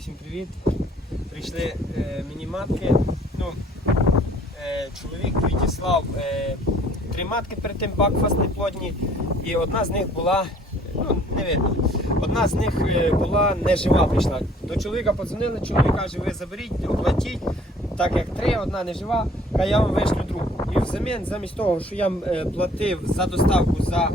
всім привіт. Прийшли е, міні-матки. Ну, е, чоловік відіслав е, три матки перед тим бакфаст неплодні. І одна з них була, ну, не видно. Одна з них е, була не жива прийшла. До чоловіка подзвонили, чоловік каже, ви заберіть, оплатіть. Так як три, одна не жива, а я вам вишлю другу. І взамін, замість того, що я е, платив за доставку за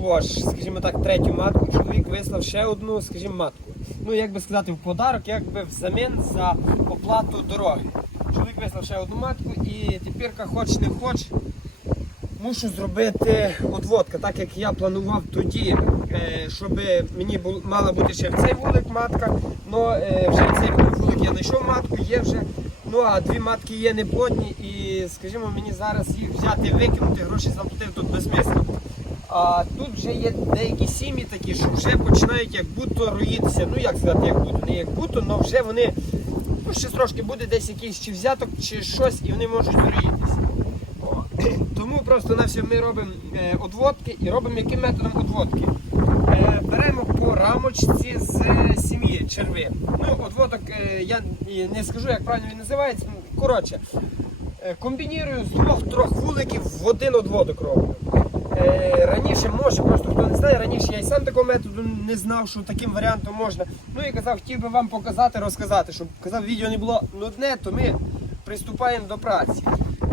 ту скажімо так, третю матку, чоловік вислав ще одну, скажімо, матку. Ну, як би сказати, в подарок, якби взамін за оплату дороги. Чоловік вислав ще одну матку і тепер, хоч не хоч, мушу зробити одводка, так як я планував тоді, е, щоб мені мала бути ще в цей вулик матка, але вже в цей вулик я знайшов матку, є вже. Ну а дві матки є неплодні і, скажімо, мені зараз їх взяти, викинути, гроші заплатив тут безмислено. А тут вже є деякі сім'ї такі, що вже починають як будто роїтися. Ну як сказати, як будто, не як будто, але вже вони, ну ще трошки буде десь якийсь чи взяток, чи щось, і вони можуть роїтися. Тому просто на все ми робимо е, одводки і робимо яким методом одводки. Е, беремо по рамочці з е, сім'ї черви. Ну, одводок я не скажу, як правильно він називається. Ну, Коротше, комбінірую з двох-трьох вуликів в один одводок роблю. Е, раніше, може, просто хто не знає, раніше я і сам такого методу не знав, що таким варіантом можна. Ну і казав, хотів би вам показати, розказати, щоб казав, відео не було нудне, то ми приступаємо до праці.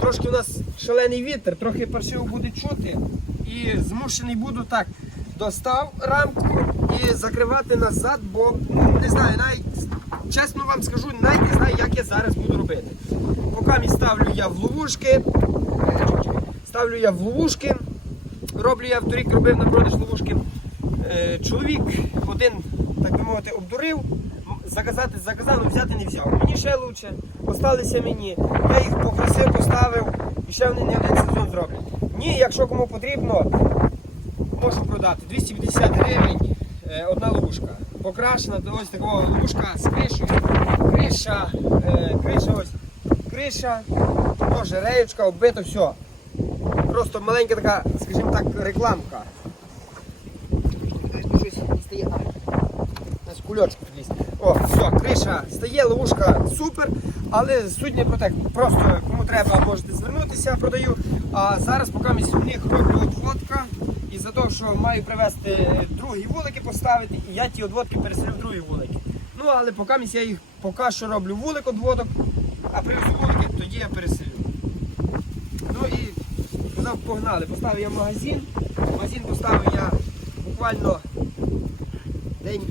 Трошки у нас шалений вітер, трохи паршиво буде чути. І змушений буду так. Достав рамку і закривати назад, бо не знаю, навіть чесно вам скажу, навіть не знаю, як я зараз буду робити. Поки ставлю я в ловушки, ставлю я в ловушки, роблю я в торік робив на продаж ловушки. Е, чоловік один, так би мовити, обдурив, заказати заказав, але взяти не взяв. Мені ще краще, осталися мені. Я їх попросив, поставив і ще вони не один сезон зроблять. Ні, якщо кому потрібно, можу продати 250 гривень е, одна ловушка. Покрашена ось такого ловушка з кришею. Криша, е, криша ось, криша, теж реєчка, оббито, все. Просто маленька така, скажімо так, рекламка. Щось не стає. Ось кульочок підліз. О, все, криша стає, ловушка супер, але суть не про те. Просто кому треба, можете звернутися, продаю. А зараз поки ми в них роблю одводка. І за того, що маю привезти другі вулики поставити, і я ті одводки переселю в другі вулики. Ну, але поки я їх поки що роблю вулик одводок, а привезу вулики, тоді я переселю. Ну і сказав, погнали. Поставив я магазин. Магазин поставив я буквально день,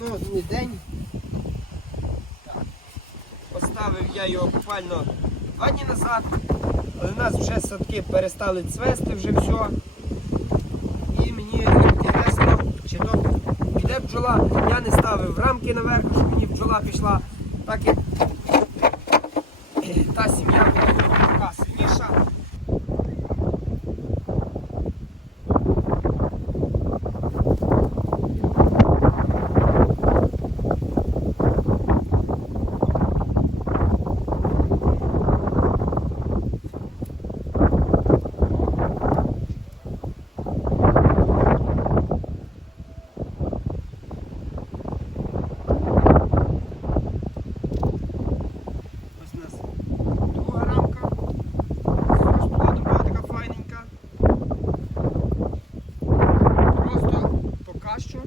ну не день. Так. Поставив я його буквально два дні назад. Але в нас вже садки перестали цвести, вже все. І мені інтересно, чи то піде бджола. Я не ставив рамки наверх, щоб мені бджола пішла. Так як та сім'я була така сильніша. Ось у нас друга рамка. Знову була була така файненька. Просто поки що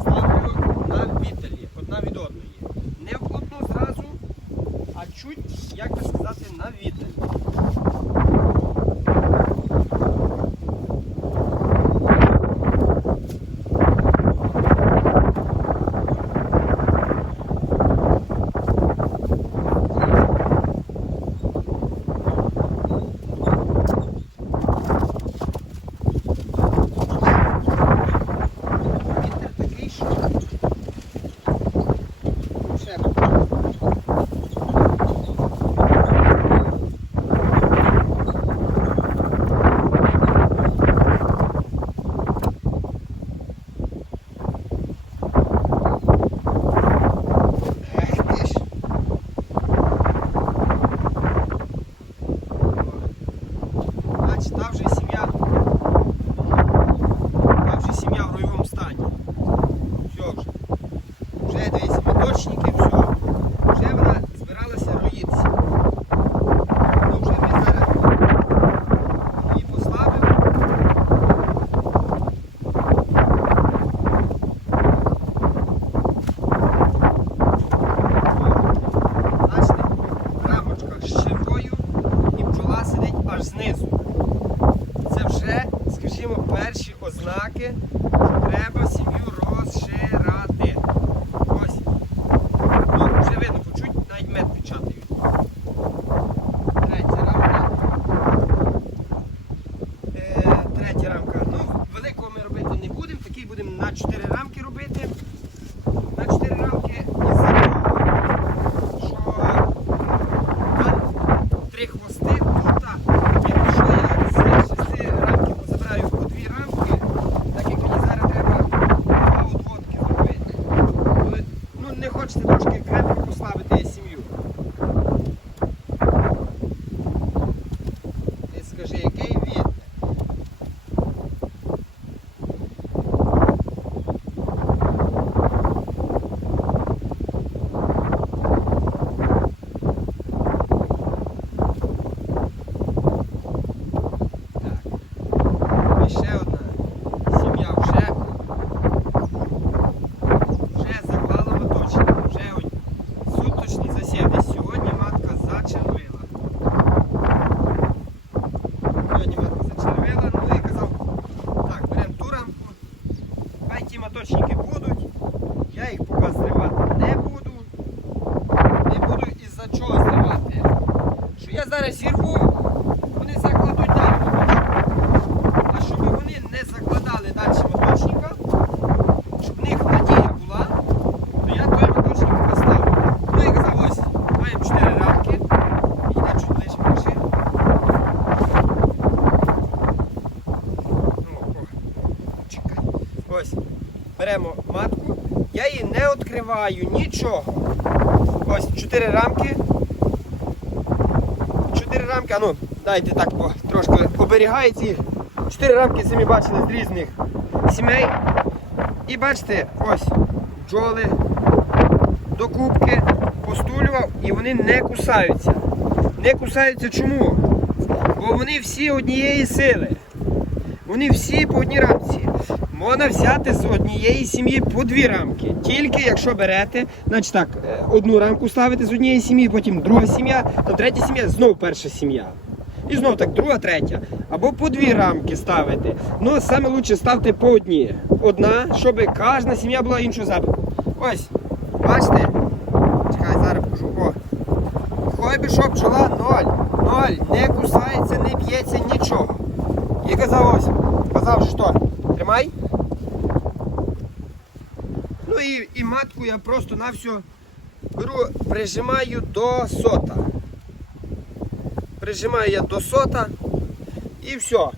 ставлю на віддалі, одна від одної. Не в одну зразу, а чуть, як би сказати, на віддалі. підсвічники, все. Вже вона збиралася роїтися. Ну, вже ми зараз її послабили. Бачите, рамочка з широю і пчола сидить аж знизу. Це вже, скажімо, перші ознаки. рамка. Ну, Великого ми робити не будемо, такий будемо на 4 рамки робити. На 4 рамки що три хвости. Якщо я з 6 рамків по 2 рамки, так як мені зараз треба два отводки ну, Не хочете трошки. Не відкриваю, нічого. Ось 4 рамки. Чотири рамки, а ну, дайте так по, трошки оберігається їх. Чотири рамки самі бачили з різних сімей. І бачите, ось бджоли до кубки постулював і вони не кусаються. Не кусаються чому? Бо вони всі однієї сили. Вони всі по одній рамці. Можна взяти з однієї сім'ї по дві рамки. Тільки якщо берете, значить так, е, одну рамку ставите з однієї сім'ї, потім друга сім'я, то третя сім'я, знову перша сім'я. І знову так, друга, третя. Або по дві рамки ставити. Ну, саме краще ставте по одній. Одна, щоб кожна сім'я була іншого запаху. Ось, бачите? Чекай, зараз покажу. О. Хой би що бджола ноль. Ноль. Не кусається, не б'ється нічого. І казав ось. Казав, що? Тримай. І, і матку я просто на все беру, прижимаю до сота. Прижимаю я до сота і все.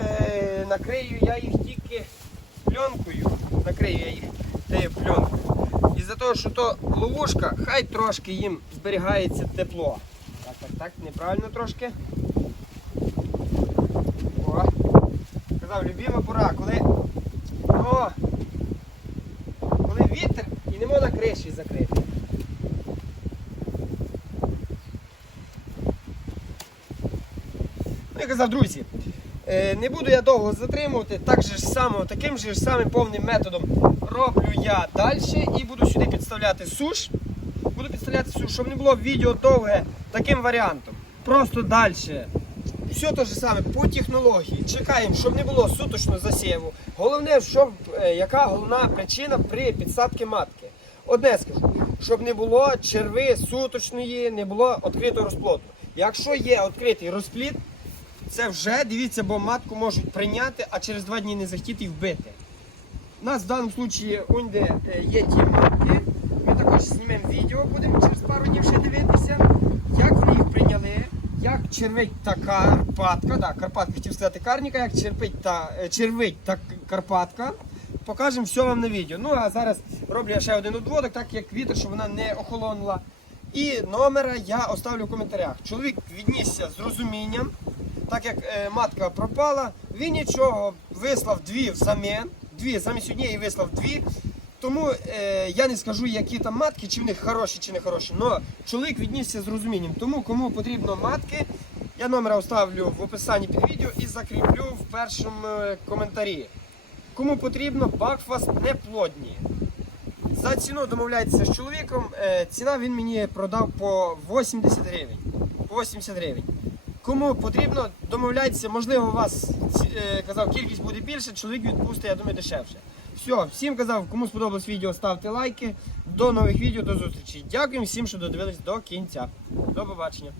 Е, накрию я їх тільки пленкою. Накрию я їх тією пленкою. І за того, що то ловушка, хай трошки їм зберігається тепло. Так, так, так, неправильно трошки. О. Казав, любима пора, коли. О! Вітер і не можна криші закрити. Ну я казав, друзі, е, не буду я довго затримувати, так же ж само, таким же ж самим повним методом роблю я далі і буду сюди підставляти суш. Буду підставляти суш, щоб не було відео довге таким варіантом. Просто далі. Все те ж саме по технології. Чекаємо, щоб не було суточного засіву. Головне, щоб е, яка головна причина при підсадці матки. Одне скажу, щоб не було черви суточної, не було відкритого розплоду. Якщо є відкритий розплід, це вже дивіться, бо матку можуть прийняти, а через два дні не захотіти і вбити. У нас в даному випадку онде е, є ті матки. Ми також знімемо відео, будемо через пару днів ще дивитися, як вони їх прийняли, як червить та карпатка. Да, карпатка хотів сказати карніка, як черпить та, е, червить та карпатка. Покажемо все вам на відео. Ну а зараз роблю я ще один одводок, так як вітер, щоб вона не охолонула. І номера я оставлю в коментарях. Чоловік віднісся з розумінням, так як е, матка пропала, він нічого вислав дві взамін, дві замість однієї вислав дві. Тому е, я не скажу, які там матки, чи в них хороші, чи не хороші. Але чоловік віднісся з розумінням. Тому кому потрібно матки, я номера оставлю в описанні під відео і закріплю в першому е, коментарі. Кому потрібно, бакфаст неплодні. За ціну домовляється з чоловіком. Е, ціна він мені продав по 80 гривень. По 80 гривень. Кому потрібно, домовляйтеся, можливо, у вас е, казав, кількість буде більше, чоловік відпустить, я думаю, дешевше. Все, всім казав, кому сподобалось відео, ставте лайки. До нових відео, до зустрічі. Дякую всім, що додивились до кінця. До побачення.